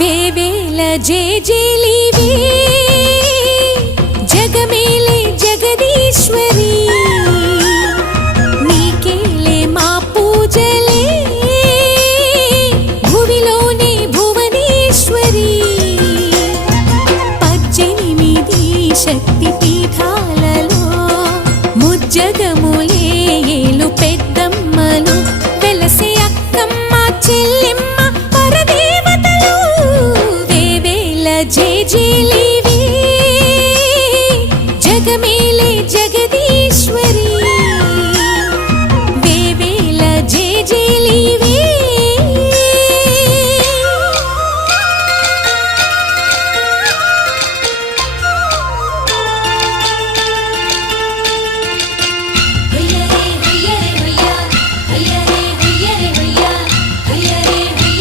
వేవేల జేజేలివే జగమేలే జగదీశ్వరి నీకేలే మా పూజలే భువిలోనే భువనేశ్వరి 18 శక్తి